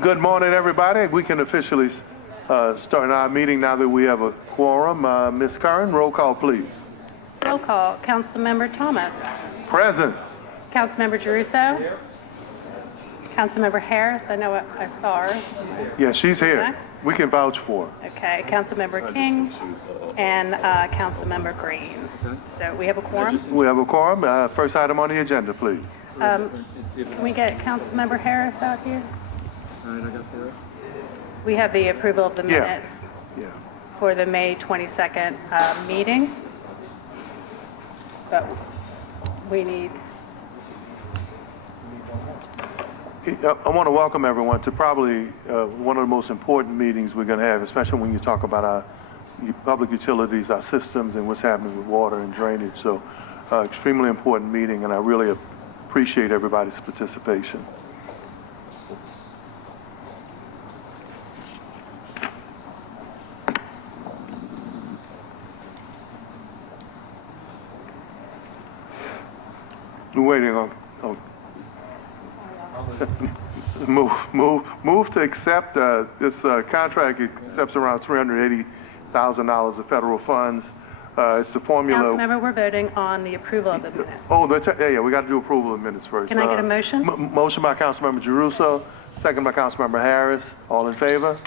Good morning, everybody. We can officially start our meeting now that we have a quorum. Ms. Curran, roll call, please. Roll call. Councilmember Thomas. Present. Councilmember Giruso. Here. Councilmember Harris. I know I saw her. Yeah, she's here. Okay. We can vouch for her. Okay. Councilmember King and Councilmember Green. So we have a quorum. We have a quorum. First item on the agenda, please. Can we get Councilmember Harris out here? We have the approval of the minutes for the May 22nd meeting. But we need... I want to welcome everyone to probably one of the most important meetings we're going to have, especially when you talk about our public utilities, our systems, and what's happening with water and drainage. So extremely important meeting, and I really appreciate everybody's participation. We're waiting on move to accept this contract. Accepts around $380,000 of federal funds. It's the formula. Councilmember, we're voting on the approval of the minutes. Oh, yeah, we got to do approval of minutes first. Can I get a motion? Motion by Councilmember Giruso, second by Councilmember Harris. All in favor?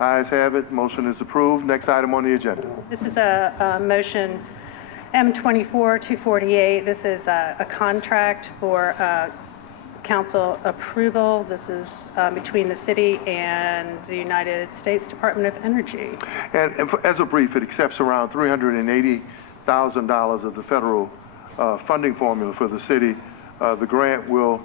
Aye. Ayes have it. Motion is approved. Next item on the agenda. This is a motion M24-248. This is a contract for council approval. This is between the city and the United States Department of Energy. And as a brief, it accepts around $380,000 of the federal funding formula for the city. The grant will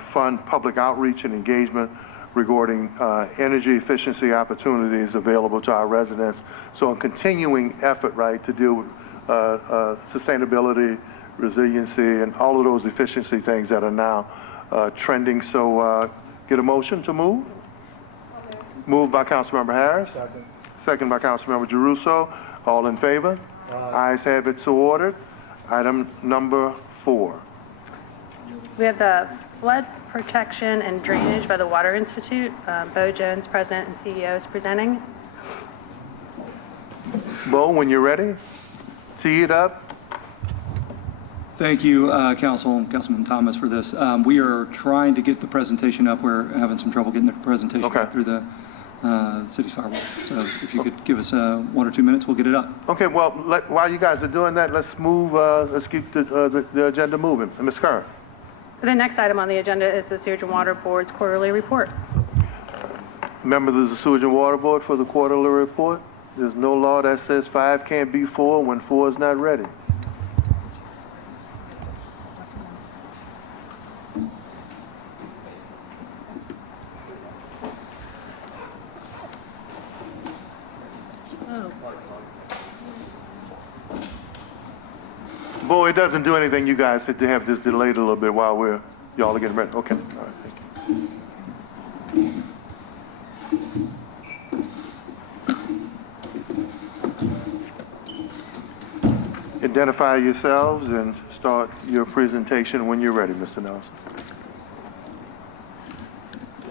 fund public outreach and engagement regarding energy efficiency opportunities available to our residents. So a continuing effort, right, to deal with sustainability, resiliency, and all of those efficiency things that are now trending. So get a motion to move? Moved by Councilmember Harris. Second by Councilmember Giruso. All in favor? Ayes have it, so ordered. Item number 4. We have the flood protection and drainage by the Water Institute. Bo Jones, President and CEO, is presenting. Bo, when you're ready, tee it up. Thank you, Councilman Thomas, for this. We are trying to get the presentation up. We're having some trouble getting the presentation up through the city's firewall. So if you could give us 1 or 2 minutes, we'll get it up. Okay, well, while you guys are doing that, let's move, let's keep the agenda moving. Ms. Curran. The next item on the agenda is the Sewage and Water Board's quarterly report. Members of the Sewage and Water Board for the quarterly report. There's no law that says 5 can't be 4 when 4 is not ready. Boy, it doesn't do anything, you guys, to have this delayed a little bit while y'all are getting ready. Okay, all right, thank you. Identify yourselves and start your presentation when you're ready, Mr. Nelson.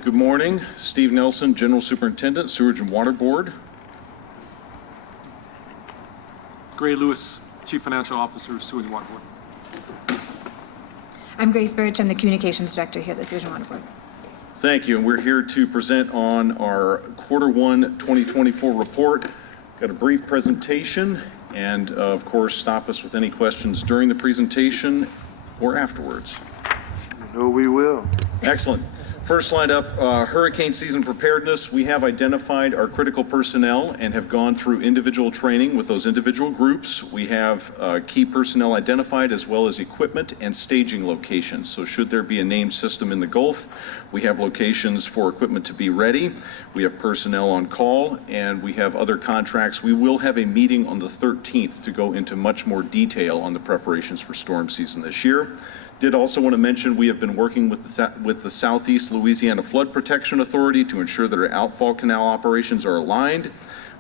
Good morning. Steve Nelson, General Superintendent, Sewage and Water Board. Gray Lewis, Chief Financial Officer, Sewage and Water Board. I'm Grace Birch. I'm the Communications Director here at the Sewage and Water Board. Thank you, and we're here to present on our Q1 2024 report. Got a brief presentation, and of course, stop us with any questions during the presentation or afterwards. No, we will. Excellent. First slide up, hurricane season preparedness. We have identified our critical personnel and have gone through individual training with those individual groups. We have key personnel identified as well as equipment and staging locations. So should there be a named system in the Gulf, we have locations for equipment to be ready. We have personnel on call, and we have other contracts. We will have a meeting on the 13th to go into much more detail on the preparations for storm season this year. Did also want to mention we have been working with the Southeast Louisiana Flood Protection Authority to ensure that our outfall canal operations are aligned.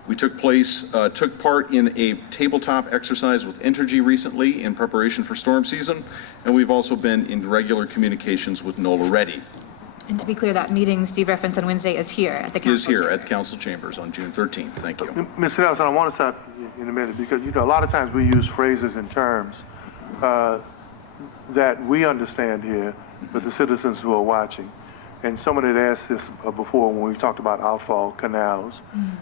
We took part in a tabletop exercise with Entergy recently in preparation for storm season, and we've also been in regular communications with NOLA Ready. And to be clear, that meeting Steve referenced on Wednesday is here at the council. Is here chamber. at the council chambers on June 13th. Thank you. Mr. Nelson, I want to stop in a minute because, a lot of times we use phrases and terms that we understand here, but the citizens who are watching. And someone had asked this before when we talked about outfall canals.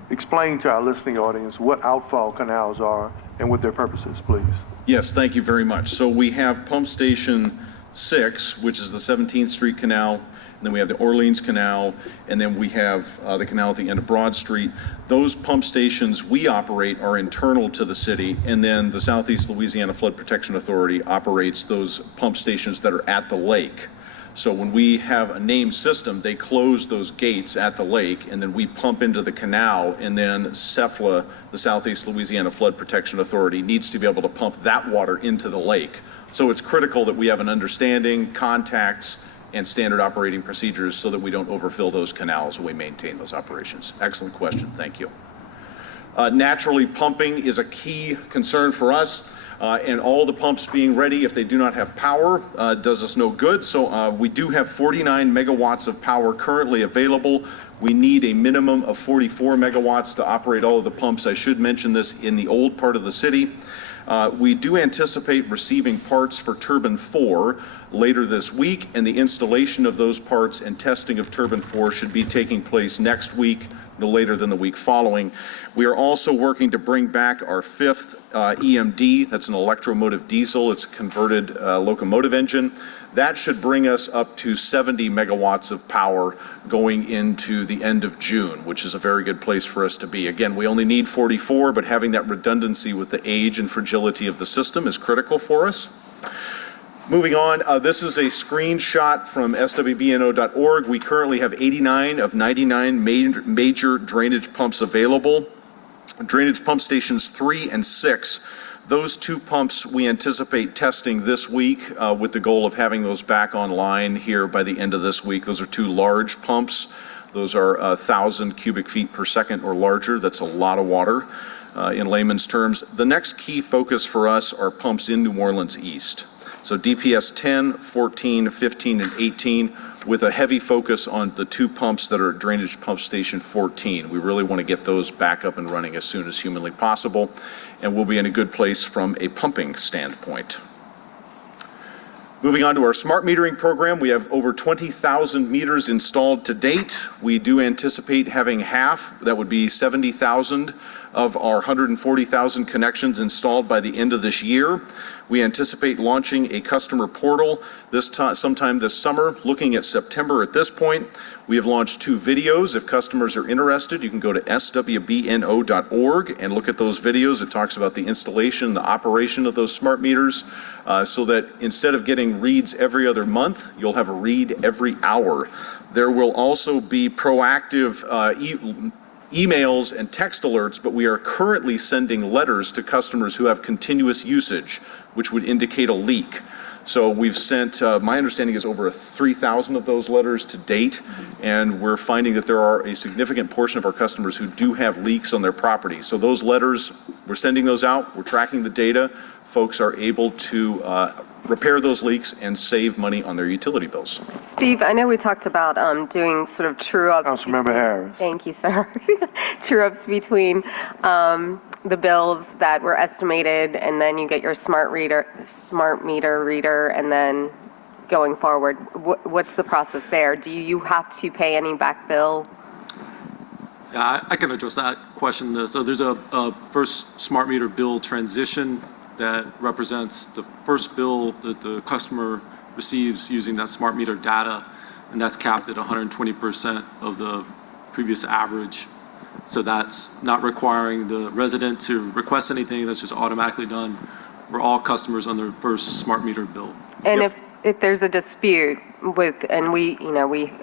Explain to our listening audience what outfall canals are and what their purpose is, please. Yes, thank you very much. So we have Pump Station 6, which is the 17th Street Canal, and then we have the Orleans Canal, and then we have the canal at the end of Broad Street. Those pump stations we operate are internal to the city, and then the Southeast Louisiana Flood Protection Authority operates those pump stations that are at the lake. So when we have a named system, they close those gates at the lake, and then we pump into the canal, and then CEFLA, the Southeast Louisiana Flood Protection Authority, needs to be able to pump that water into the lake. So it's critical that we have an understanding, contacts, and standard operating procedures so that we don't overfill those canals when we maintain those operations. Excellent question. Thank you. Naturally, pumping is a key concern for us. And all the pumps being ready, if they do not have power, does us no good. So we do have 49 megawatts of power currently available. We need a minimum of 44 megawatts to operate all of the pumps. I should mention this in the old part of the city. We do anticipate receiving parts for Turbine 4 later this week, and the installation of those parts and testing of Turbine 4 should be taking place next week, no later than the week following. We are also working to bring back our 5th EMD. That's an electromotive diesel. It's a converted locomotive engine. That should bring us up to 70 megawatts of power going into the end of June, which is a very good place for us to be. Again, we only need 44, but having that redundancy with the age and fragility of the system is critical for us. Moving on, this is a screenshot from swbno.org. We currently have 89 of 99 major drainage pumps available. Drainage pump stations 3 and 6, those 2 pumps we anticipate testing this week with the goal of having those back online here by the end of this week. Those are 2 large pumps. Those are 1,000 cubic feet per second or larger. That's a lot of water in layman's terms. The next key focus for us are pumps in New Orleans East. So DPS 10, 14, 15, and 18, with a heavy focus on the 2 pumps that are at Drainage Pump Station 14. We really want to get those back up and running as soon as humanly possible, and we'll be in a good place from a pumping standpoint. Moving on to our smart metering program, we have over 20,000 meters installed to date. We do anticipate having half, that would be 70,000 of our 140,000 connections installed by the end of this year. We anticipate launching a customer portal sometime this summer, looking at September at this point. We have launched 2 videos. If customers are interested, you can go to swbno.org and look at those videos. It talks about the installation, the operation of those smart meters, so that instead of getting reads every other month, you'll have a read every hour. There will also be proactive emails and text alerts, but we are currently sending letters to customers who have continuous usage, which would indicate a leak. So we've sent, my understanding is over 3,000 of those letters to date, and we're finding that there are a significant portion of our customers who do have leaks on their property. So those letters, we're sending those out, we're tracking the data. Folks are able to repair those leaks and save money on their utility bills. Steve, I know we talked about doing sort of true-ups. Councilmember Harris. Thank you, sir. True-ups between the bills that were estimated, and then you get your smart meter reader, and then going forward, what's the process there? Do you have to pay any back bill? Yeah, I can address that question. So there's a first smart meter bill transition that represents the first bill that the customer receives using that smart meter data, and that's capped at 120% of the previous average. So that's not requiring the resident to request anything. That's just automatically done for all customers on their first smart meter bill. And if there's a dispute with, and we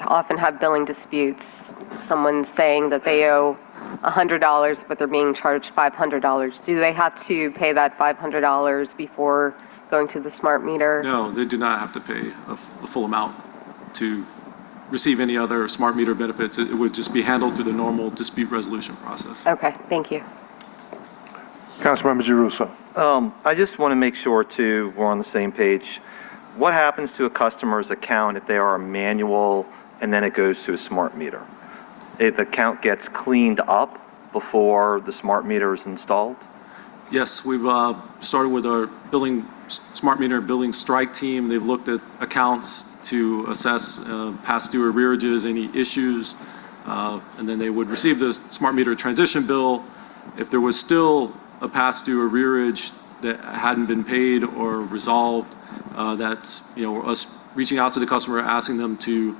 often have billing disputes, someone's saying that they owe $100, but they're being charged $500. Do they have to pay that $500 before going to the smart meter? No, they do not have to pay a full amount to receive any other smart meter benefits. It would just be handled through the normal dispute resolution process. Okay, thank you. Councilmember Giarrusso. I just want to make sure we're on the same page. What happens to a customer's account if they are a manual and then it goes to a smart meter. If the account gets cleaned up before the smart meter is installed? Yes, we've started with our smart meter billing strike team. They've looked at accounts to assess past due arrearages, any issues, and then they would receive the smart meter transition bill. If there was still a past due arrearage that hadn't been paid or resolved, that's us reaching out to the customer, asking them to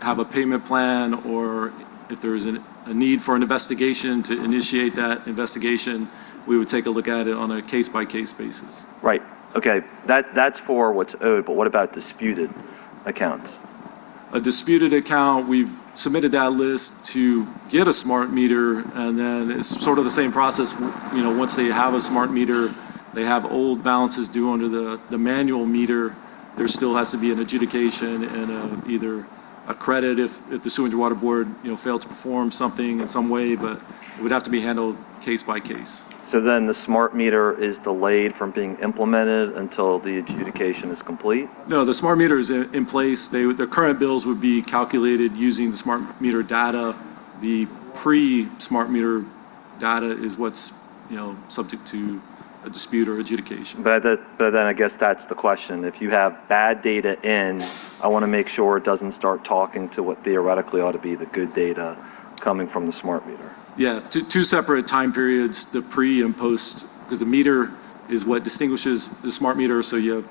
have a payment plan, or if there's a need for an investigation, to initiate that investigation. We would take a look at it on a case-by-case basis. Right. Okay. That's for what's owed, but what about disputed accounts? A disputed account, we've submitted that list to get a smart meter, and then it's sort of the same process. Once they have a smart meter, they have old balances due under the manual meter. There still has to be an adjudication and either a credit if the Sewer and Water Board failed to perform something in some way, but it would have to be handled case by case. So then the smart meter is delayed from being implemented until the adjudication is complete? No, the smart meter is in place. Their current bills would be calculated using the smart meter data. The pre-smart meter data is what's subject to a dispute or adjudication. But then I guess that's the question. If you have bad data in, I want to make sure it doesn't start talking to what theoretically ought to be the good data coming from the smart meter. Yeah, two separate time periods, the pre and post, because the meter is what distinguishes the smart meter. So you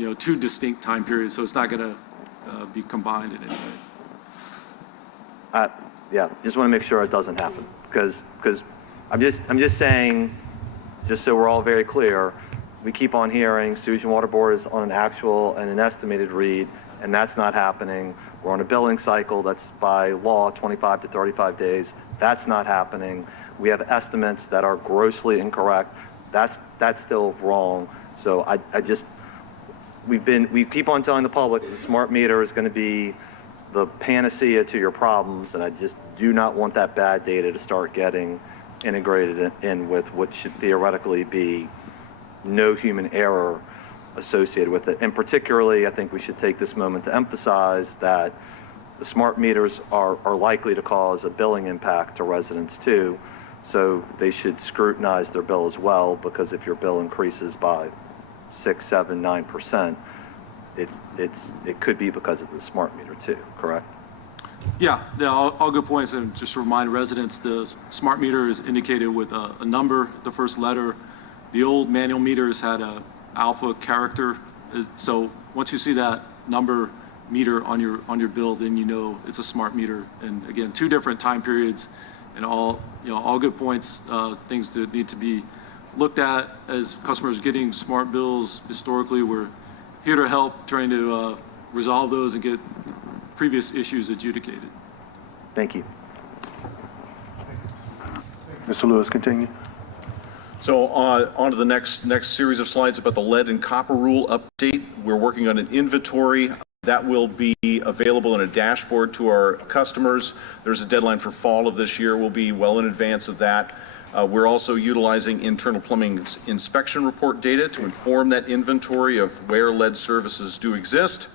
have two distinct time periods. So it's not going to be combined in any way. Yeah, just want to make sure it doesn't happen, because I'm just saying, just so we're all very clear, we keep on hearing Sewage and Water Board is on an actual and an estimated read, and that's not happening. We're on a billing cycle that's by law 25 to 35 days. That's not happening. We have estimates that are grossly incorrect. That's still wrong. So we keep on telling the public the smart meter is going to be the panacea to your problems, and I just do not want that bad data to start getting integrated in with what should theoretically be no human error associated with it. And particularly, I think we should take this moment to emphasize that the smart meters are likely to cause a billing impact to residents too. So they should scrutinize their bill as well, because if your bill increases by 6, 7, 9%, it could be because of the smart meter too, correct? Yeah, all good points. And just to remind residents, the smart meter is indicated with a number, the first letter. The old manual meters had a alpha character. So once you see that number meter on your bill, then you know it's a smart meter. And again, two different time periods, and all good points, things that need to be looked at as customers getting smart bills. Historically, we're here to help, trying to resolve those and get previous issues adjudicated. Thank you. Mr. Lewis, continue. So on to the next series of slides about the lead and copper rule update. We're working on an inventory that will be available in a dashboard to our customers. There's a deadline for fall of this year. We'll be well in advance of that. We're also utilizing internal plumbing inspection report data to inform that inventory of where lead services do exist.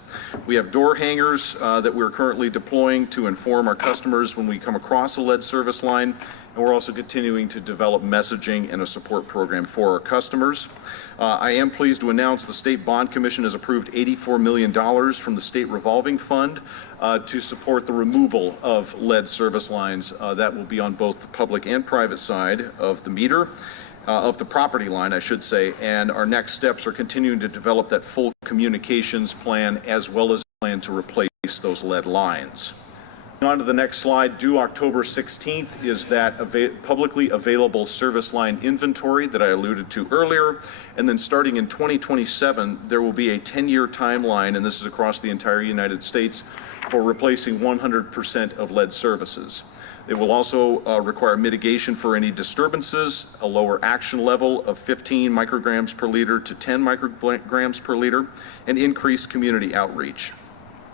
We have door hangers that we're currently deploying to inform our customers when we come across a lead service line. And we're also continuing to develop messaging and a support program for our customers. I am pleased to announce the State Bond Commission has approved $84 million from the State Revolving Fund to support the removal of lead service lines. That will be on both the public and private side of the meter, of the property line, I should say. And our next steps are continuing to develop that full communications plan, as well as a plan to replace those lead lines. On to the next slide. Due October 16th is that publicly available service line inventory that I alluded to earlier. And then starting in 2027, there will be a 10-year timeline, and this is across the entire United States, for replacing 100% of lead services. It will also require mitigation for any disturbances, a lower action level of 15 micrograms per liter to 10 micrograms per liter, and increased community outreach.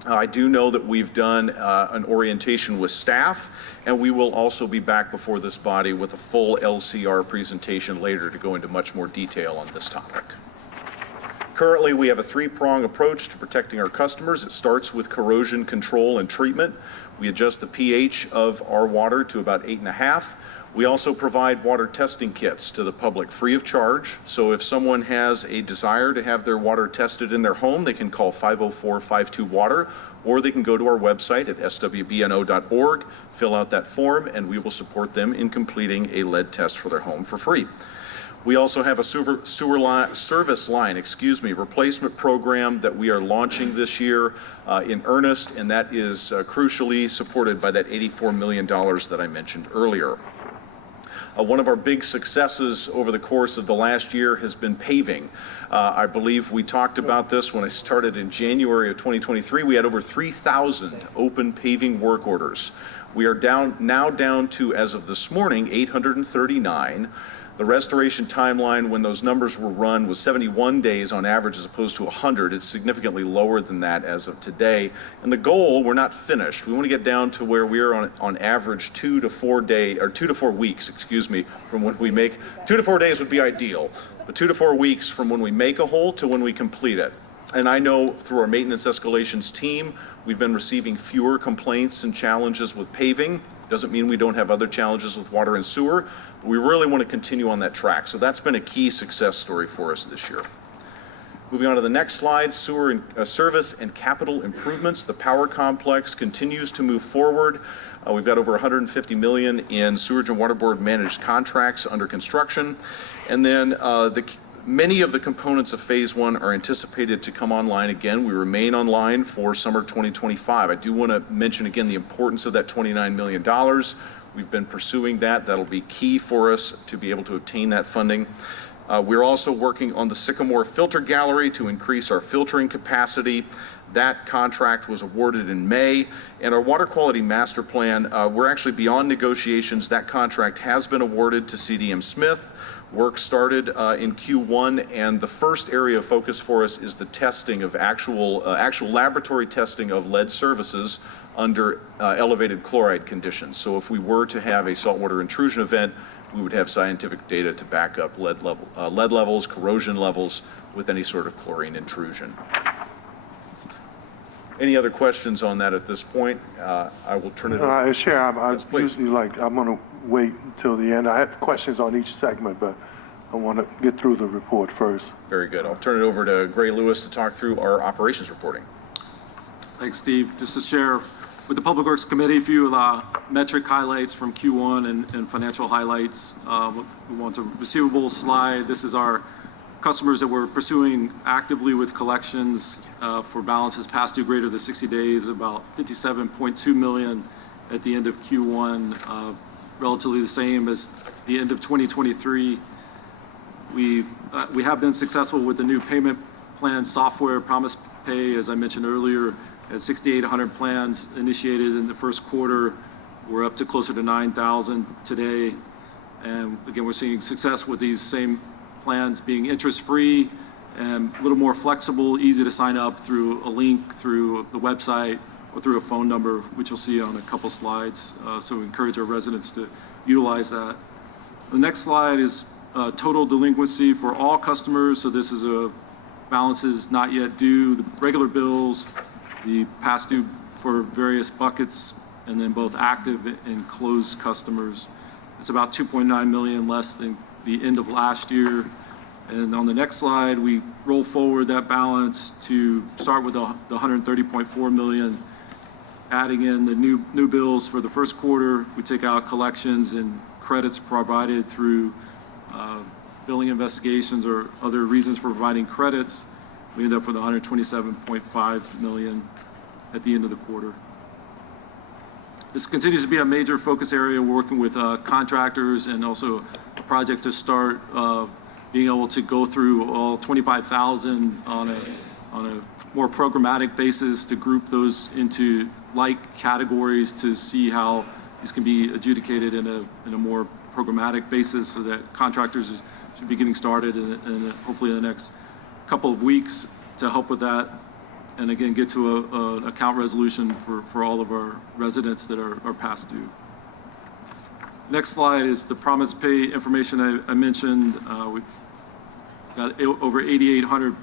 I do know that we've done an orientation with staff, and we will also be back before this body with a full LCR presentation later to go into much more detail on this topic. Currently, we have a three-prong approach to protecting our customers. It starts with corrosion control and treatment. We adjust the pH of our water to about 8.5. We also provide water testing kits to the public free of charge. So if someone has a desire to have their water tested in their home, they can call 504-52-WATER, or they can go to our website at swbno.org, fill out that form, and we will support them in completing a lead test for their home for free. We also have a service line replacement program that we are launching this year in earnest, and that is crucially supported by that $84 million that I mentioned earlier. One of our big successes over the course of the last year has been paving. I believe we talked about this when I started in January of 2023. We had over 3,000 open paving work orders. We are now down to, as of this morning, 839. The restoration timeline when those numbers were run was 71 days on average as opposed to 100. It's significantly lower than that as of today. And the goal, we're not finished. We want to get down to where we are on average 2 to 4 weeks, from when we make, 2 to 4 days would be ideal, but 2 to 4 weeks from when we make a hole to when we complete it. And I know through our maintenance escalations team, we've been receiving fewer complaints and challenges with paving. Doesn't mean we don't have other challenges with water and sewer, but we really want to continue on that track. So that's been a key success story for us this year. Moving on to the next slide, sewer and service and capital improvements. The power complex continues to move forward. We've got over $150 million in Sewerage and Water Board managed contracts under construction. And then many of the components of Phase 1 are anticipated to come online again. We remain online for summer 2025. I do want to mention again the importance of that $29 million. We've been pursuing that. That'll be key for us to be able to obtain that funding. We're also working on the Sycamore Filter Gallery to increase our filtering capacity. That contract was awarded in May. And our Water Quality Master Plan, we're actually beyond negotiations. That contract has been awarded to CDM Smith. Work started in Q1, and the first area of focus for us is the testing of actual laboratory testing of lead services under elevated chloride conditions. So if we were to have a saltwater intrusion event, we would have scientific data to back up lead levels, corrosion levels with any sort of chlorine intrusion. Any other questions on that at this point? I will turn it over. Chair, I Yes, please. usually I'm going to wait until the end. I have questions on each segment, but I want to get through the report first. Very good. I'll turn it over to Gray Lewis to talk through our operations reporting. Thanks, Steve. Just to share with the Public Works Committee a few metric highlights from Q1 and financial highlights. We want the receivables slide. This is our customers that we're pursuing actively with collections for balances past due greater than 60 days, about $57.2 million at the end of Q1, relatively the same as the end of 2023. We have been successful with the new payment plan software, Promise Pay, as I mentioned earlier, at 6,800 plans initiated in the first quarter. We're up to closer to 9,000 today. And again, we're seeing success with these same plans being interest-free and a little more flexible, easy to sign up through a link through the website or through a phone number, which you'll see on a couple slides. So we encourage our residents to utilize that. The next slide is total delinquency for all customers. So this is balances not yet due, the regular bills, the past due for various buckets, and then both active and closed customers. It's about 2.9 million less than the end of last year. And on the next slide, we roll forward that balance to start with the 130.4 million, adding in the new bills for the first quarter. We take out collections and credits provided through billing investigations or other reasons for providing credits. We end up with 127.5 million at the end of the quarter. This continues to be a major focus area. We're working with contractors and also a project to start being able to go through all 25,000 on a more programmatic basis to group those into like categories to see how these can be adjudicated in a more programmatic basis, so that contractors should be getting started in hopefully in the next couple of weeks to help with that. And again, get to an account resolution for all of our residents that are past due. Next slide is the Promise Pay information I mentioned. We've got over 8,800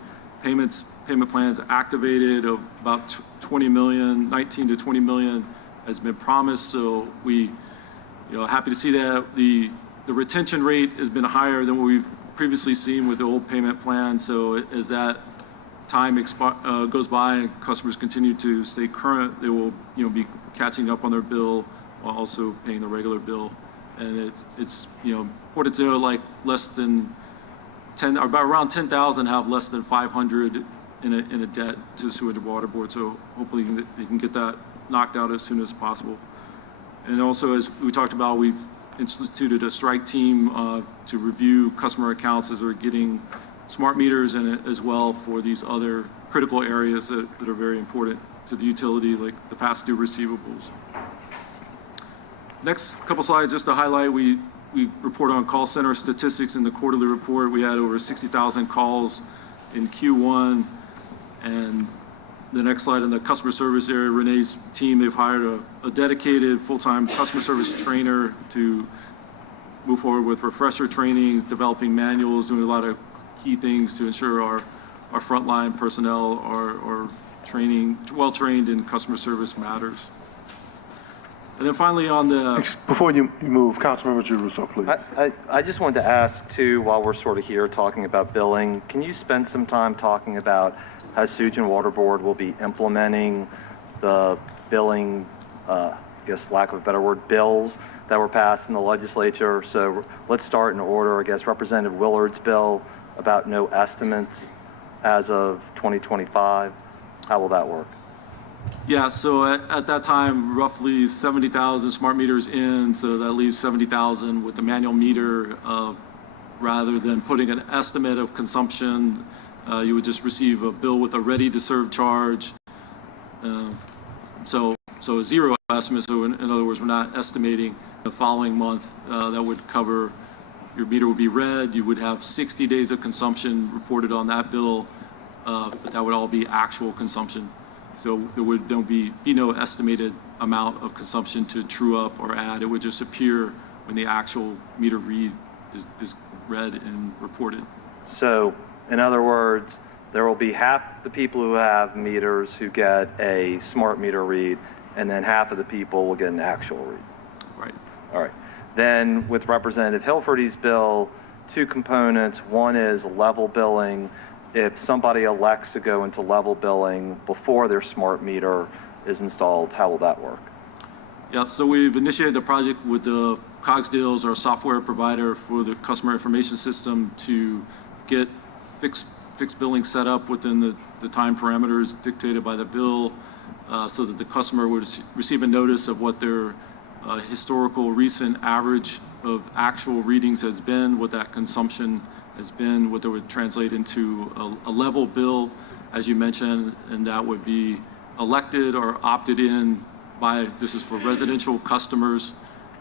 payment plans activated of about 20 million, 19 to 20 million has been promised. So we, happy to see that the retention rate has been higher than what we've previously seen with the old payment plan. So as that time goes by and customers continue to stay current, they will, be catching up on their bill while also paying the regular bill. And it's important to know, like less than 10, or about around 10,000 have less than 500 in a debt to the Sewage and Water Board. So hopefully they can get that knocked out as soon as possible. And also, as we talked about, we've instituted a strike team to review customer accounts as they're getting smart meters in it as well for these other critical areas that are very important to the utility, like the past due receivables. Next couple slides, just to highlight, we report on call center statistics in the quarterly report. We had over 60,000 calls in Q1. And the next slide, in the customer service area, Renee's team, they've hired a dedicated full-time customer service trainer to move forward with refresher trainings, developing manuals, doing a lot of key things to ensure our frontline personnel are well-trained in customer service matters. And then finally on the... Before you move, Councilmember Giarrusso, please. I just wanted to ask too, while we're sort of here talking about billing, can you spend some time talking about how Sewage and Water Board will be implementing the billing, I guess lack of a better word, bills that were passed in the legislature? So let's start in order. I guess Representative Willard's bill about no estimates as of 2025. How will that work? Yeah, so at that time, roughly 70,000 smart meters in, so that leaves 70,000 with the manual meter. Rather than putting an estimate of consumption, you would just receive a bill with a ready-to-serve charge. So a zero estimate, so in other words, we're not estimating the following month. That would cover, your meter would be read, you would have 60 days of consumption reported on that bill, but that would all be actual consumption. So there would be no estimated amount of consumption to true up or add. It would just appear when the actual meter read is read and reported. So in other words, there will be half the people who have meters who get a smart meter read, and then half of the people will get an actual read. Right. All right. Then with Representative Hilferty's bill, two components. One is level billing. If somebody elects to go into level billing before their smart meter is installed, how will that work? Yeah, so we've initiated the project with the Cogsdale's, our software provider for the customer information system, to get fixed billing set up within the time parameters dictated by the bill, so that the customer would receive a notice of what their historical recent average of actual readings has been, what that consumption has been, what that would translate into a level bill, as you mentioned, and that would be elected or opted in by, this is for residential customers,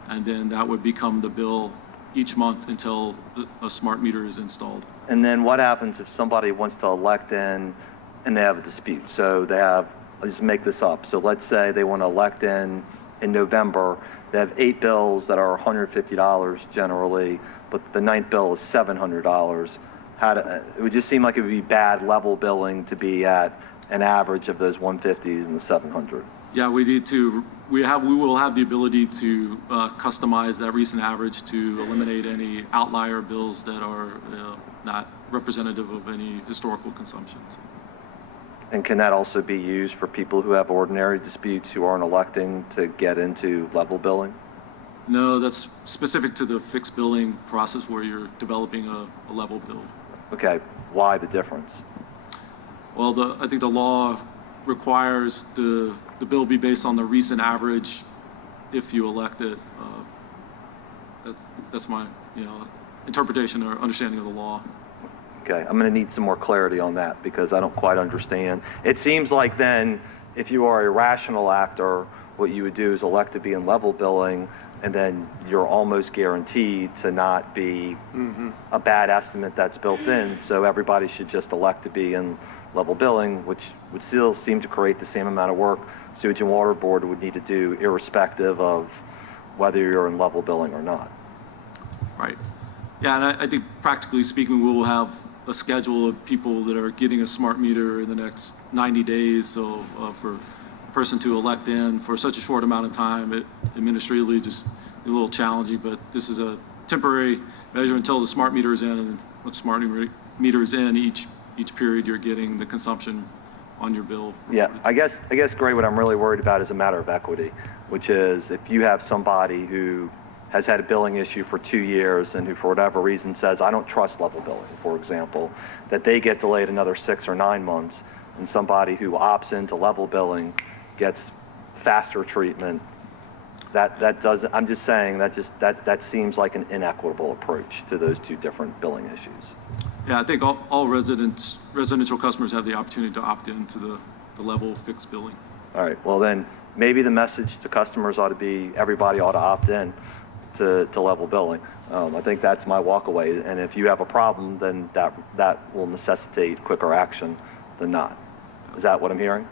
and then that would become the bill each month until a smart meter is installed. And then what happens if somebody wants to elect in and they have a dispute? So they have, I'll just make this up. So let's say they want to elect in November. They have 8 bills that are $150 generally, but the 9th bill is $700. It would just seem like it would be bad level billing to be at an average of those 150s and the 700. Yeah, we will have the ability to customize that recent average to eliminate any outlier bills that are not representative of any historical consumptions. And can that also be used for people who have ordinary disputes who aren't electing to get into level billing? No, that's specific to the fixed billing process where you're developing a level bill. Okay, why the difference? Well, I think the law requires the bill be based on the recent average if you elect it. That's my interpretation or understanding of the law. Okay, I'm going to need some more clarity on that because I don't quite understand. It seems like then if you are a rational actor, what you would do is elect to be in level billing, and then you're almost guaranteed to not be a bad estimate that's built in. So everybody should just elect to be in level billing, which would still seem to create the same amount of work Sewage and Water Board would need to do irrespective of whether you're in level billing or not. Right. Yeah, and I think practically speaking, we will have a schedule of people that are getting a smart meter in the next 90 days. So for a person to elect in for such a short amount of time, it administratively just a little challenging, but this is a temporary measure until the smart meter is in, and once smart meter is in, each period you're getting the consumption on your bill. Yeah, I guess, Gray, what I'm really worried about is a matter of equity, which is if you have somebody who has had a billing issue for 2 years and who for whatever reason says, I don't trust level billing, for example, that they get delayed another 6 or 9 months, and somebody who opts into level billing gets faster treatment. That doesn't, I'm just saying that seems like an inequitable approach to those two different billing issues. Yeah, I think all residential customers have the opportunity to opt into the level fixed billing. All right, well then, maybe the message to customers ought to be, everybody ought to opt in to level billing. I think that's my walkaway, and if you have a problem, then that will necessitate quicker action than not. Is that what I'm hearing?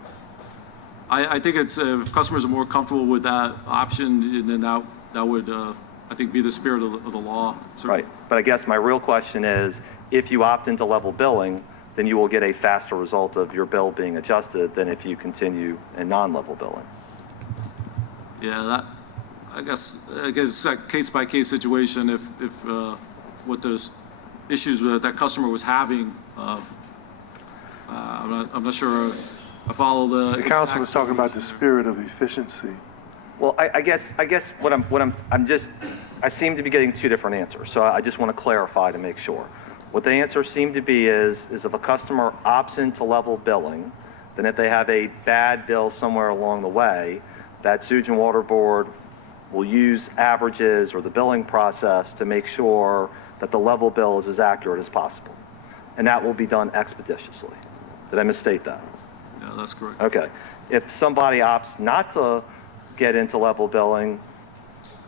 I think it's, if customers are more comfortable with that option, then that would, I think, be the spirit of the law. Certainly. Right, but I guess my real question is, if you opt into level billing, then you will get a faster result of your bill being adjusted than if you continue in non-level billing. Yeah, I guess it's a case-by-case situation. If what those issues that customer was having, I'm not sure I follow the. The council was talking about the spirit of efficiency. Well, I guess what I seem to be getting two different answers. So I just want to clarify to make sure. What the answer seemed to be is if a customer opts into level billing, then if they have a bad bill somewhere along the way, that Sewage and Water Board will use averages or the billing process to make sure that the level bill is as accurate as possible. And that will be done expeditiously. Did I misstate that? Yeah, that's correct. Okay. If somebody opts not to get into level billing,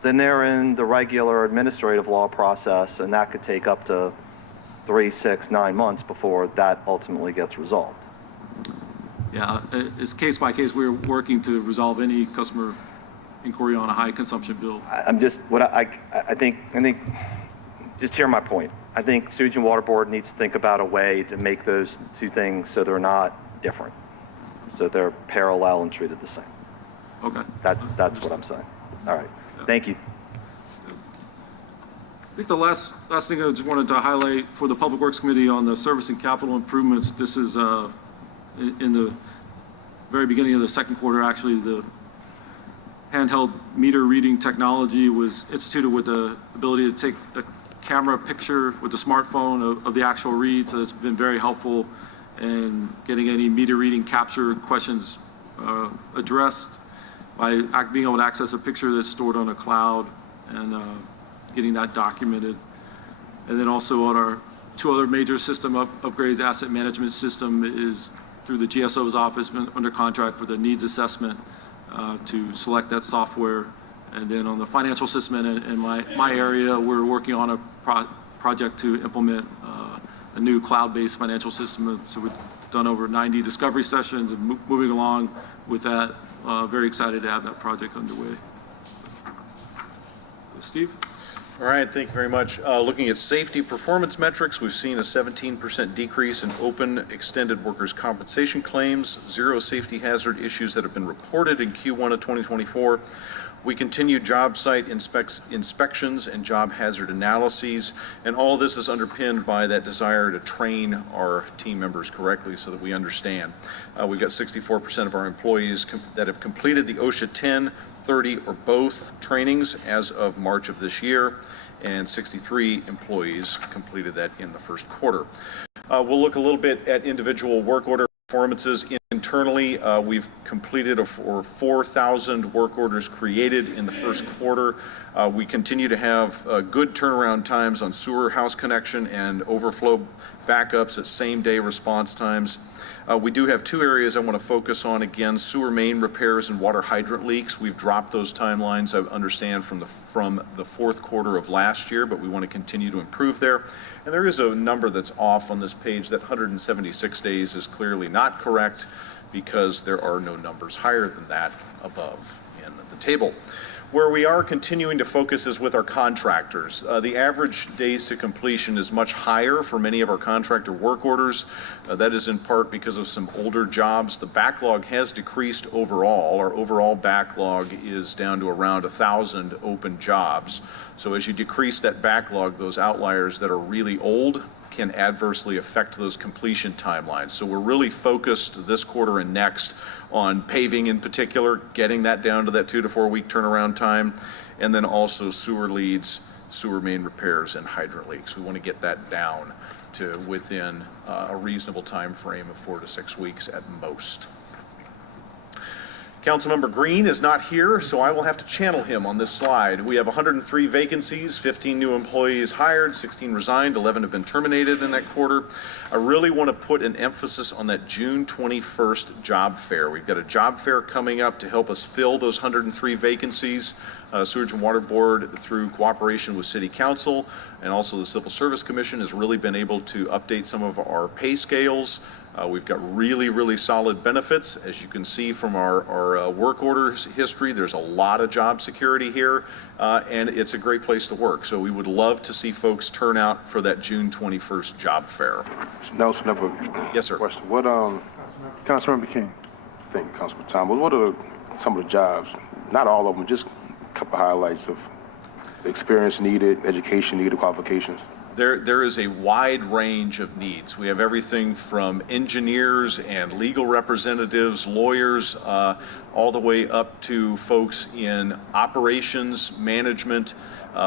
then they're in the regular administrative law process, and that could take up to 3, 6, 9 months before that ultimately gets resolved. Yeah, it's case by case. We're working to resolve any customer inquiry on a high consumption bill. I'm just, I think, just hear my point. I think Sewage and Water Board needs to think about a way to make those two things so they're not different, so they're parallel and treated the same. Okay. That's what I'm saying. All right. Thank you. I think the last thing I just wanted to highlight for the Public Works Committee on the service and capital improvements, this is in the very beginning of the second quarter, actually, the handheld meter reading technology was instituted with the ability to take a camera picture with a smartphone of the actual read. So it's been very helpful in getting any meter reading capture questions addressed by being able to access a picture that's stored on a cloud and getting that documented. And then also on our 2 other major system upgrades, asset management system is through the GSO's office, been under contract for the needs assessment to select that software. And then on the financial system in my area, we're working on a project to implement a new cloud-based financial system. So we've done over 90 discovery sessions and moving along with that. Very excited to have that project underway. Steve? All right, thank you very much. Looking at safety performance metrics, we've seen a 17% decrease in open extended workers' compensation claims, 0 safety hazard issues that have been reported in Q1 of 2024. We continue job site inspections and job hazard analyses, and all of this is underpinned by that desire to train our team members correctly so that we understand. We've got 64% of our employees that have completed the OSHA 10, 30, or both trainings as of March of this year, and 63 employees completed that in the first quarter. We'll look a little bit at individual work order performances internally. We've completed over 4,000 work orders created in the first quarter. We continue to have good turnaround times on sewer house connection and overflow backups at same-day response times. We do have 2 areas I want to focus on. Again, sewer main repairs and water hydrant leaks. We've dropped those timelines, I understand, from the fourth quarter of last year, but we want to continue to improve there. And there is a number that's off on this page. That 176 days is clearly not correct because there are no numbers higher than that above in the table. Where we are continuing to focus is with our contractors. The average days to completion is much higher for many of our contractor work orders. That is in part because of some older jobs. The backlog has decreased overall. Our overall backlog is down to around 1,000 open jobs. So as you decrease that backlog, those outliers that are really old can adversely affect those completion timelines. So we're really focused this quarter and next on paving in particular, getting that down to that 2 to 4 week turnaround time, and then also sewer leads, sewer main repairs, and hydrant leaks. We want to get that down to within a reasonable time frame of 4 to 6 weeks at most. Councilmember Green is not here, so I will have to channel him on this slide. We have 103 vacancies, 15 new employees hired, 16 resigned, 11 have been terminated in that quarter. I really want to put an emphasis on that June 21st job fair. We've got a job fair coming up to help us fill those 103 vacancies. Sewage and Water Board, through cooperation with City Council and also the Civil Service Commission, has really been able to update some of our pay scales. We've got really, really solid benefits. As you can see from our work orders history, there's a lot of job security here, and it's a great place to work. So we would love to see folks turn out for that June 21st job fair. Mr. Nelson, I have a Yes, sir. question. Councilmember King. Thank you, Councilman Thomas. What are some of the jobs, not all of them, just a couple highlights of experience needed, education needed, qualifications? There is a wide range of needs. We have everything from engineers and legal representatives, lawyers, all the way up to folks in operations, management,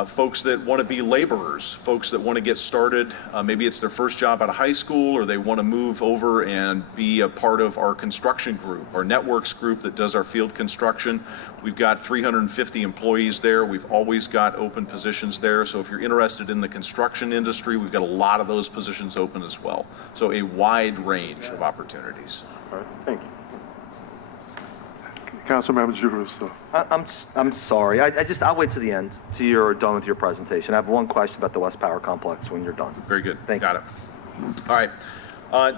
folks that want to be laborers, folks that want to get started. Maybe it's their first job out of high school, or they want to move over and be a part of our construction group, our networks group that does our field construction. We've got 350 employees there. We've always got open positions there. So if you're interested in the construction industry, we've got a lot of those positions open as well. So a wide range of opportunities. All right, thank you. Councilmember Girousso. I'm sorry. I'll wait to the end, till you're done with your presentation. I have one question about the West Power Complex when you're done. Very good. Thank you. Got it. All right.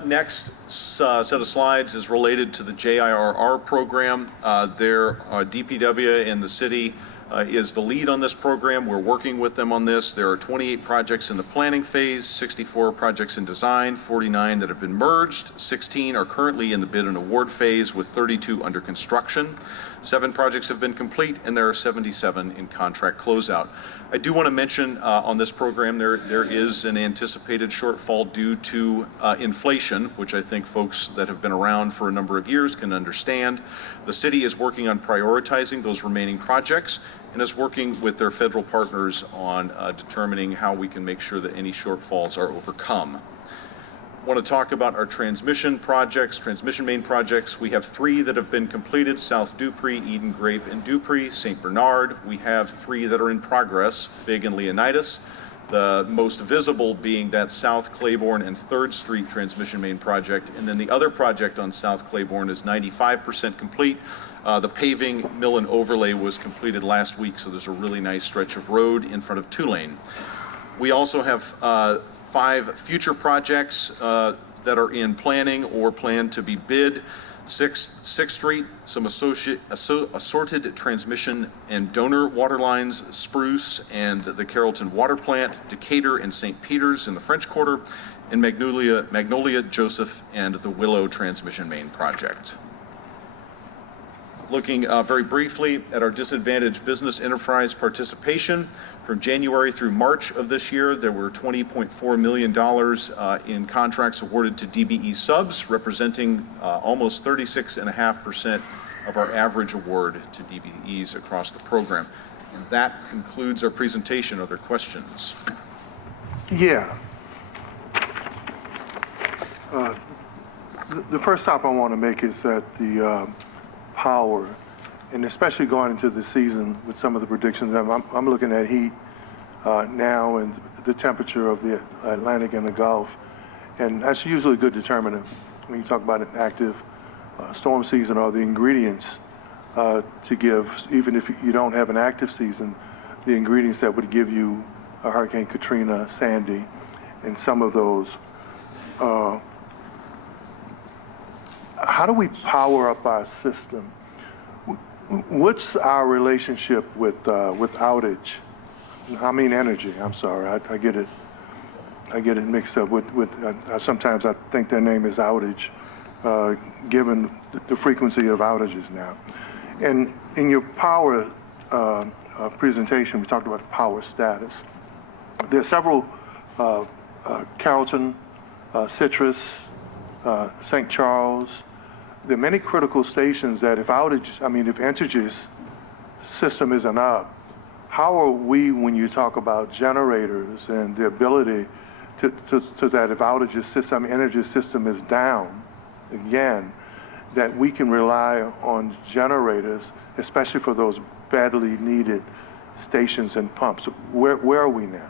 Next set of slides is related to the JIRR program. DPW and the city is the lead on this program. We're working with them on this. There are 28 projects in the planning phase, 64 projects in design, 49 that have been merged, 16 are currently in the bid and award phase with 32 under construction. 7 projects have been complete, and there are 77 in contract closeout. I do want to mention on this program there is an anticipated shortfall due to inflation, which I think folks that have been around for a number of years can understand. The city is working on prioritizing those remaining projects and is working with their federal partners on determining how we can make sure that any shortfalls are overcome. I want to talk about our transmission projects, transmission main projects. We have 3 that have been completed: South Dupree, Eden Grape, and Dupree, St. Bernard. We have 3 that are in progress: Fig and Leonidas. The most visible being that South Claiborne and 3rd Street transmission main project. And then the other project on South Claiborne is 95% complete. The paving, mill, and overlay was completed last week, so there's a really nice stretch of road in front of Tulane. We also have 5 future projects that are in planning or plan to be bid. 6th Street, some assorted transmission and donor water lines, Spruce and the Carrollton Water Plant, Decatur and St. Peter's in the French Quarter, and Magnolia, Joseph, and the Willow transmission main project. Looking very briefly at our disadvantaged business enterprise participation. From January through March of this year, there were $20.4 million in contracts awarded to DBE subs, representing almost 36.5% of our average award to DBEs across the program. And that concludes our presentation. Are there questions? Yeah. The first stop I want to make is that the power, and especially going into the season with some of the predictions, I'm looking at heat now and the temperature of the Atlantic and the Gulf, and that's usually a good determinant when you talk about an active storm season, or the ingredients to give, even if you don't have an active season, the ingredients that would give you a Hurricane Katrina, Sandy, and some of those. How do we power up our system? What's our relationship with outage? I mean energy, I'm sorry, I get it mixed up with sometimes I think their name is outage, given the frequency of outages now. And in your power presentation, we talked about power status. There are several, Carrollton, Citrus, St. Charles. There are many critical stations that if Entergy's system isn't up, how are we, when you talk about generators and the ability to that if energy system is down, again, that we can rely on generators, especially for those badly needed stations and pumps? Where are we now?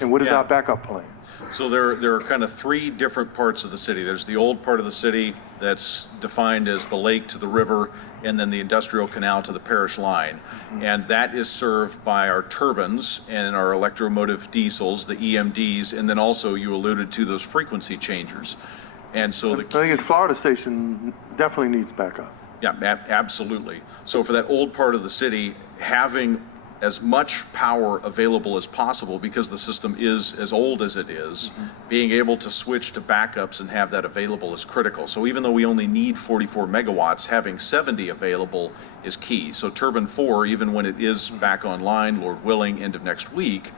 And what is our backup plan? So there are kind of three different parts of the city. There's the old part of the city that's defined as the lake to the river, and then the industrial canal to the parish line. Mm-hmm. And that is served by our turbines and our electromotive diesels, the EMDs, and then also you alluded to those frequency changers. And so I think Florida Station definitely needs backup. Yeah, absolutely. So for that old part of the city, having as much power available as possible, because the system is as old as it is, being able to switch to backups and have that available is critical. So even though we only need 44 megawatts, having 70 available is key. So Turbine 4, even when it is back online, Lord willing, end of next week,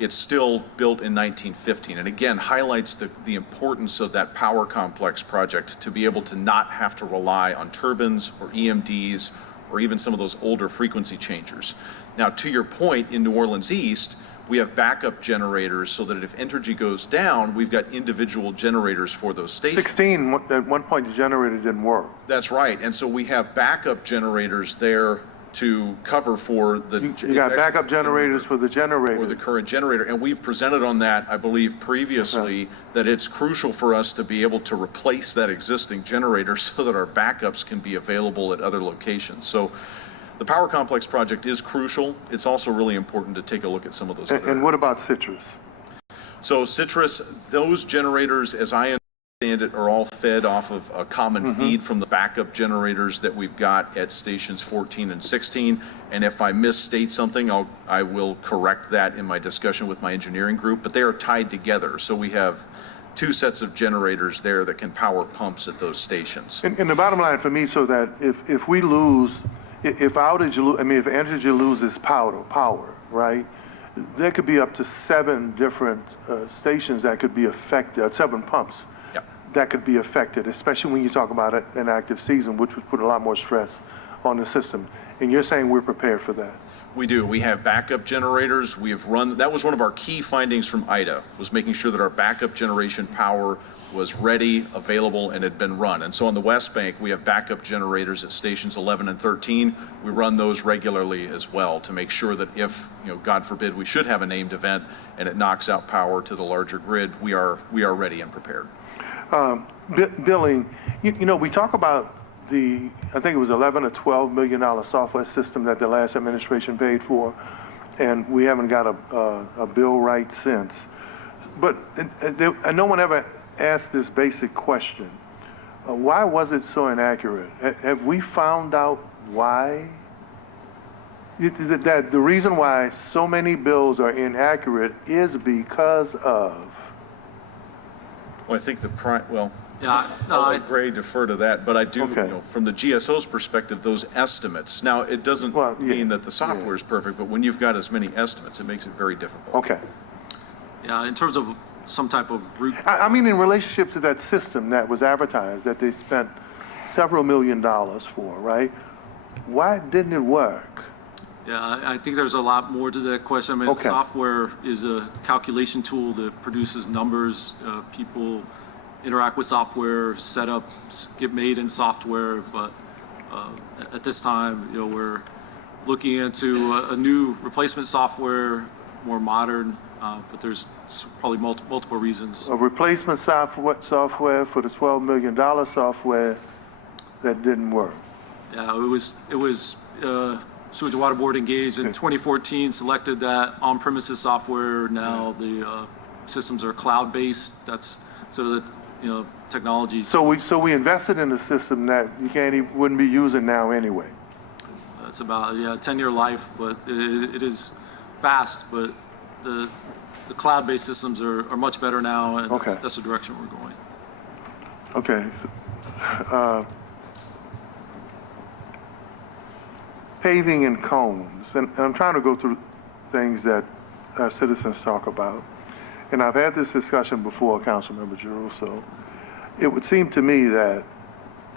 it's still built in 1915, and again highlights the importance of that power complex project to be able to not have to rely on turbines or EMDs or even some of those older frequency changers. Now, to your point, in New Orleans East, we have backup generators so that if Entergy goes down, we've got individual generators for those stations. 16, at one point the generator didn't work. That's right, and so we have backup generators there to cover for the... You got backup generators for the generator. Or the current generator, and we've presented on that, I believe, previously, that it's crucial for us to be able to replace that existing generator so that our backups can be available at other locations. So the Power Complex project is crucial. It's also really important to take a look at some of those other And what about Citrus? So Citrus, those generators, as I understand it, are all fed off of a common feed from the backup generators that we've got at stations 14 and 16. And if I misstate something, I will correct that in my discussion with my engineering group, but they are tied together. So we have two sets of generators there that can power pumps at those stations. And the bottom line for me, so that if we lose, if Entergy loses power, right? There could be up to 7 different stations that could be affected, 7 pumps. That could be affected, especially when you talk about an active season, which would put a lot more stress on the system. And you're saying we're prepared for that? We do. We have backup generators. We have run, that was one of our key findings from IDA, was making sure that our backup generation power was ready, available, and had been run. And so on the West Bank, we have backup generators at stations 11 and 13. We run those regularly as well to make sure that if, God forbid, we should have a named event and it knocks out power to the larger grid, we are ready and prepared. Billing, we talk about I think it was $11 or $12 million software system that the last administration paid for, and we haven't got a bill right since. But no one ever asked this basic question. Why was it so inaccurate? Have we found out why? That the reason why so many bills are inaccurate is because of... Well, I think I'll let Gray defer to that, but I do, from the GSO's perspective, those estimates. Now, it doesn't mean that the software is perfect, but when you've got as many estimates, it makes it very difficult. Okay. Yeah, in terms of some type of root... I mean, in relationship to that system that was advertised, that they spent several $1 million for, right? Why didn't it work? Yeah, I think there's a lot more to that question. I mean, software is a calculation tool that produces numbers. People interact with software, setups get made in software, but at this time, we're looking into a new replacement software, more modern, but there's probably multiple reasons. A replacement software for the $12 million software that didn't work. Yeah, it was Sewage and Water Board engaged in 2014, selected that on-premises software. Now the systems are cloud-based. That's so that technologies. So we invested in a system that you wouldn't be using now anyway. It's about, 10-year life, but it is fast, but the cloud-based systems are much better now, and Okay. that's the direction we're going. Okay. Paving and cones, and I'm trying to go through things that citizens talk about. And I've had this discussion before, Councilmember Giroux. It would seem to me that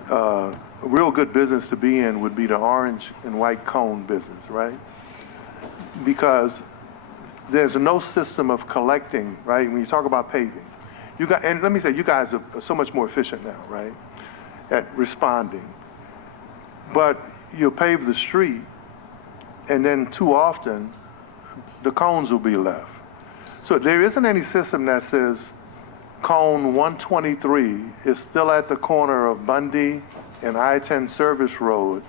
a real good business to be in would be the orange and white cone business, right? Because there's no system of collecting, right? When you talk about paving, and let me say, you guys are so much more efficient now, right, at responding. But you'll pave the street, and then too often, the cones will be left. So there isn't any system that says cone 123 is still at the corner of Bundy and I-10 Service Road.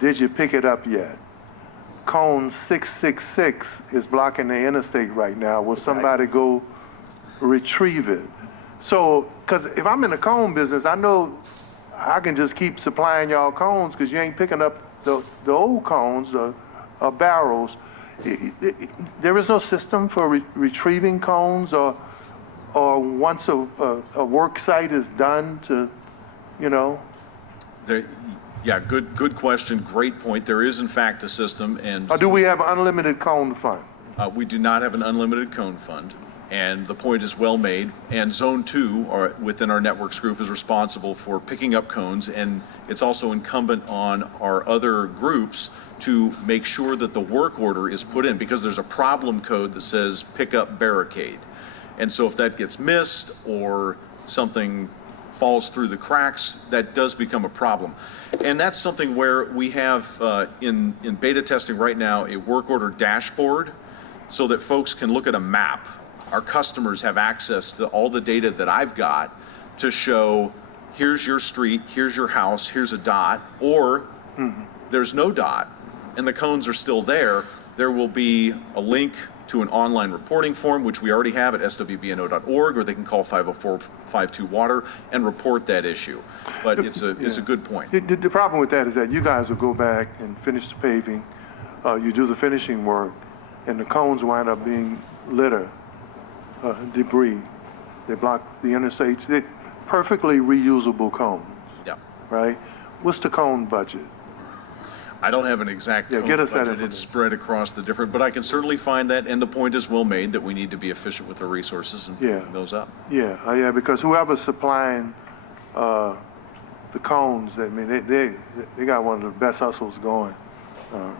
Did you pick it up yet? Cone 666 is blocking the interstate right now. Will somebody go retrieve it? So, because if I'm in the cone business, I know I can just keep supplying y'all cones because you ain't picking up the old cones, the barrels. There is no system for retrieving cones or once a work site is done to, Yeah, good question, great point. There is in fact a system, and Or do we have unlimited cone fund? we do not have an unlimited cone fund, and the point is well made. And Zone 2, or within our networks group, is responsible for picking up cones, and it's also incumbent on our other groups to make sure that the work order is put in, because there's a problem code that says pick up barricade. And so if that gets missed or something falls through the cracks, that does become a problem. And that's something where we have in beta testing right now a work order dashboard so that folks can look at a map. Our customers have access to all the data that I've got to show, here's your street, here's your house, here's a dot, or there's no dot and the cones are still there. There will be a link to an online reporting form, which we already have at swbno.org, or they can call 504-52-WATER and report that issue. But it's a good point. The problem with that is that you guys will go back and finish the paving, you do the finishing work, and the cones wind up being litter, debris. They block the interstates. They're perfectly reusable cones, Yeah. right? What's the cone budget? I don't have an exact Yeah, cone get us that budget. information. It's spread across the different, but I can certainly find that, and the point is well made that we need to be efficient with our resources and Yeah. picking those up. Yeah, because whoever's supplying the cones, I mean, they got one of the best hustles going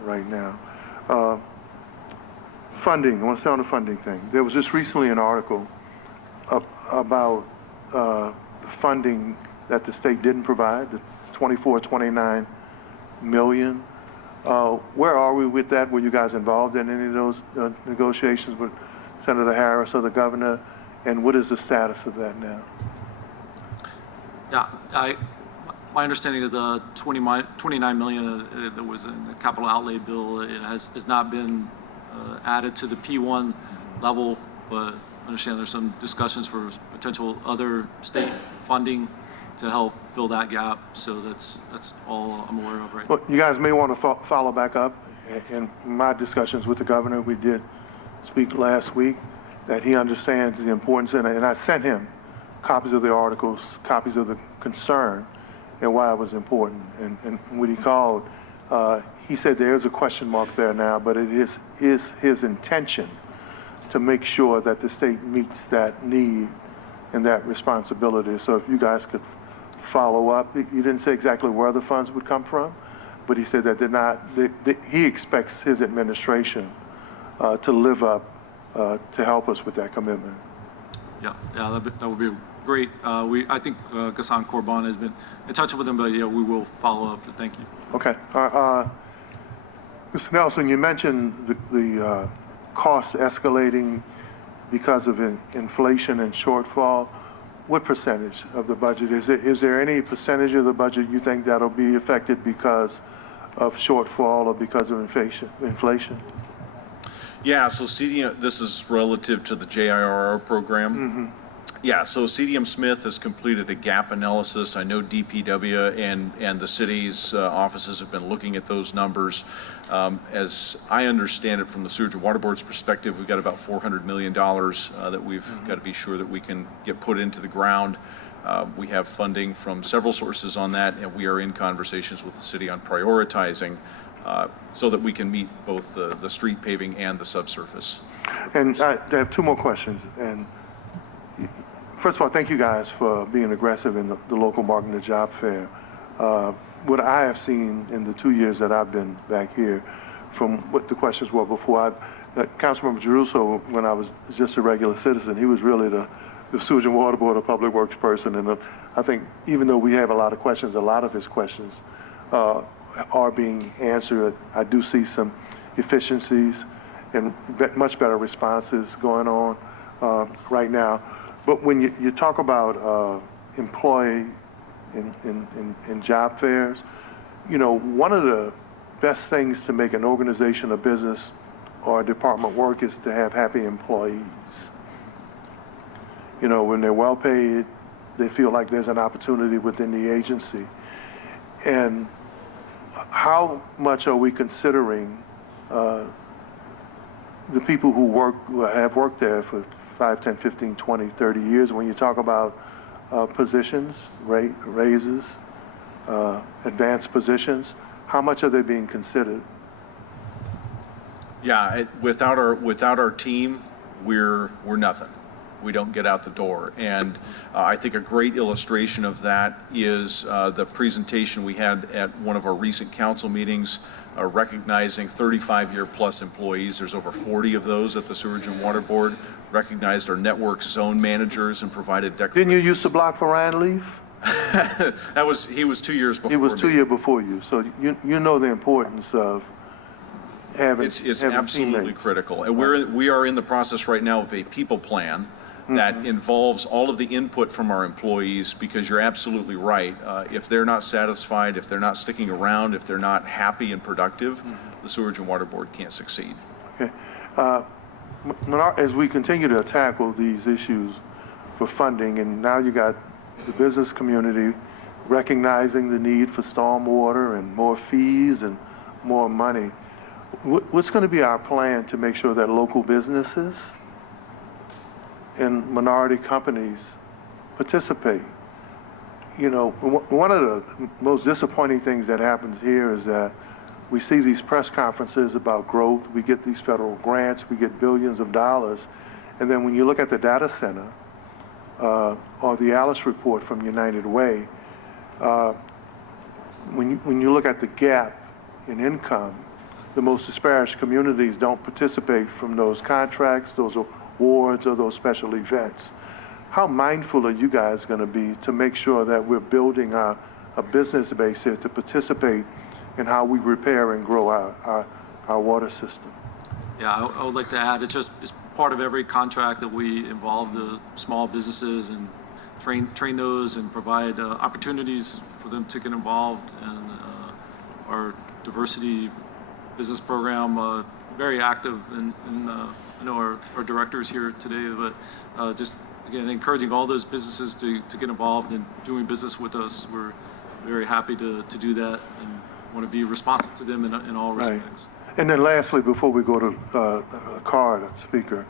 right now. Funding, I want to stay on the funding thing. There was just recently an article about the funding that the state didn't provide, the 24, 29 million. Where are we with that? Were you guys involved in any of those negotiations with Senator Harris or the governor? And what is the status of that now? Yeah, my understanding is the 29 million that was in the capital outlay bill, it has not been added to the P1 level, but I understand there's some discussions for potential other state funding to help fill that gap. So that's all I'm aware of right now. Well, you guys may want to follow back up. In my discussions with the governor, we did speak last week that he understands the importance, and I sent him copies of the articles, copies of the concern, and why it was important. And when he called, he said there is a question mark there now, but it is his intention to make sure that the state meets that need and that responsibility. So if you guys could follow up, he didn't say exactly where the funds would come from, but he said that he expects his administration to live up to help us with that commitment. Yeah, that would be great. I think Ghassan Korban has been in touch with him, but yeah, we will follow up. Thank you. Okay. Mr. Nelson, you mentioned the costs escalating because of inflation and shortfall. What percentage of the budget? Is there any percentage of the budget you think that'll be affected because of shortfall or because of inflation? Yeah, so this is relative to the JIRR program. Yeah, so CDM Smith has completed a gap analysis. I know DPW and the city's offices have been looking at those numbers. As I understand it from the Sewage and Water Board's perspective, we've got about $400 million that we've got to be sure that we can get put into the ground. We have funding from several sources on that, and we are in conversations with the city on prioritizing so that we can meet both the street paving and the subsurface. And I have two more questions. And first of all, thank you guys for being aggressive in the local market and the job fair. What I have seen in the 2 years that I've been back here, from what the questions were before, Councilmember Giarrusso, when I was just a regular citizen, he was really the Sewage and Water Board or Public Works person. And I think even though we have a lot of questions, a lot of his questions are being answered. I do see some efficiencies and much better responses going on right now. But when you talk about employee in job fairs, you know, one of the best things to make an organization, a business, or a department work is to have happy employees. You know, when they're well paid, they feel like there's an opportunity within the agency. And how much are we considering the people who have worked there for 5, 10, 15, 20, 30 years, when you talk about positions, raises, advanced positions, how much are they being considered? Yeah, without our team, we're nothing. We don't get out the door. And I think a great illustration of that is the presentation we had at one of our recent council meetings, recognizing 35-year-plus employees. There's over 40 of those at the Sewage and Water Board. Recognized our network zone managers and provided declarations. Didn't you used to block for Ryan Leaf? He was 2 years before me. He was 2 years before you. So you know the importance of having It's having absolutely teammates. critical. And we are in the process right now of a people plan that involves all of the input from our employees, because you're absolutely right. If they're not satisfied, if they're not sticking around, if they're not happy and productive, the Sewage and Water Board can't succeed. Okay. As we continue to tackle these issues for funding, and now you got the business community recognizing the need for stormwater and more fees and more money, what's going to be our plan to make sure that local businesses and minority companies participate? You know, one of the most disappointing things that happens here is that we see these press conferences about growth, we get these federal grants, we get billions of dollars, and then when you look at the data center or the Alice report from United Way, when you look at the gap in income, the most disparaged communities don't participate from those contracts, those awards, or those special events. How mindful are you guys going to be to make sure that we're building a business base here to participate in how we repair and grow our water system? Yeah, I would like to add, it's part of every contract that we involve the small businesses and train those and provide opportunities for them to get involved. And our diversity business program, very active, and I know our directors here today, but just again encouraging all those businesses to get involved in doing business with us. We're very happy to do that and want to be responsive to them in all respects. And then lastly, before we go to Carr, the speaker,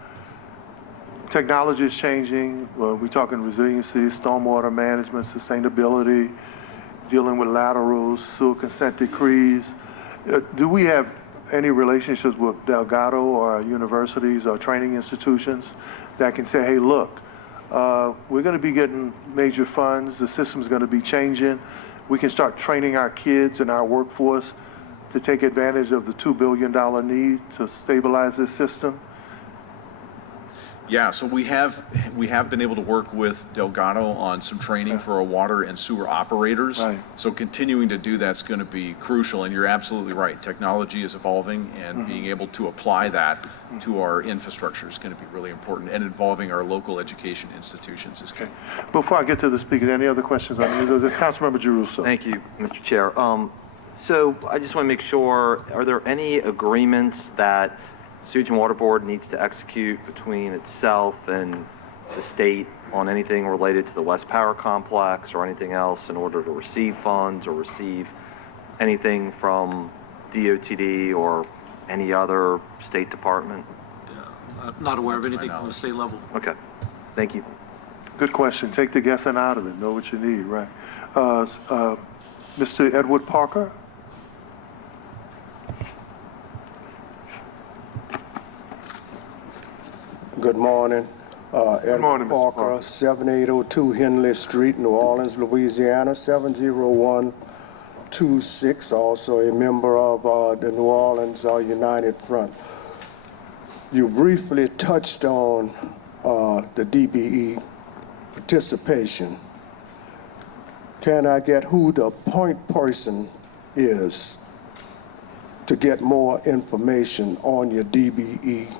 technology is changing. We're talking resiliency, stormwater management, sustainability, dealing with laterals, sewer consent decrees. Do we have any relationships with Delgado or universities or training institutions that can say, hey, look, we're going to be getting major funds, the system's going to be changing, we can start training our kids and our workforce to take advantage of the $2 billion need to stabilize this system? Yeah, so we have been able to work with Delgado on some training for our water and sewer operators. Right. So continuing to do that's going to be crucial, and you're absolutely right. Technology is evolving, and being able to apply that to our infrastructure is going to be really important, and involving our local education institutions is key. Okay. Before I get to the speaker, any other questions on either of this? Councilmember Giarrusso. Thank you, Mr. Chair. So I just want to make sure, are there any agreements that Sewage and Water Board needs to execute between itself and the state on anything related to the West Power Complex or anything else in order to receive funds or receive anything from DOTD or any other state department? I'm not aware of anything from the state level. Okay, thank you. Good question. Take the guessing out of it. Know what you need, right? Mr. Edward Parker? Good morning. Edward morning, Mr. Parker, Parker. 7802 Henley Street, New Orleans, Louisiana, 70126. Also a member of the New Orleans United Front. You briefly touched on the DBE participation. Can I get who the point person is to get more information on your DBE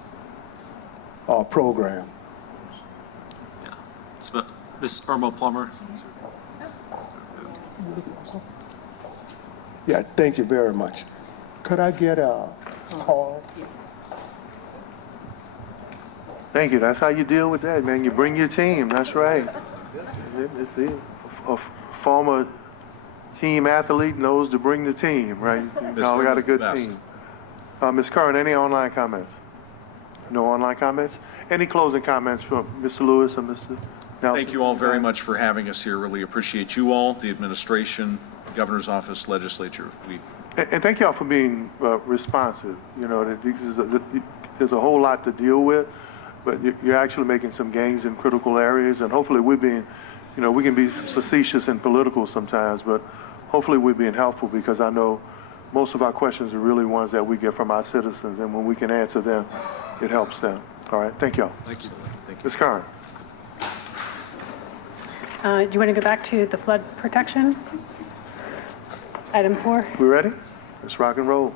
program? It's Ms. Irma Plummer. Yeah, thank you very much. Could I get a call? Thank you. That's how you deal with that, man. You bring your team. That's right. That's it. A former team athlete knows to bring the team, right? We got a Irma's the good best. team. Ms. Curran, any online comments? No online comments? Any closing comments from Mr. Lewis or Mr. Nelson? Thank you all very much for having us here. Really appreciate you all, the administration, governor's office, legislature. And thank y'all for being responsive. You know, there's a whole lot to deal with, but you're actually making some gains in critical areas, and hopefully we're being, you know, we can be facetious and political sometimes, but hopefully we're being helpful, because I know most of our questions are really ones that we get from our citizens, and when we can answer them, it helps them. All right, thank y'all. Thank you. Thank you. Ms. Curran. Do you want to go back to the flood protection? Item 4? We ready? Let's rock and roll.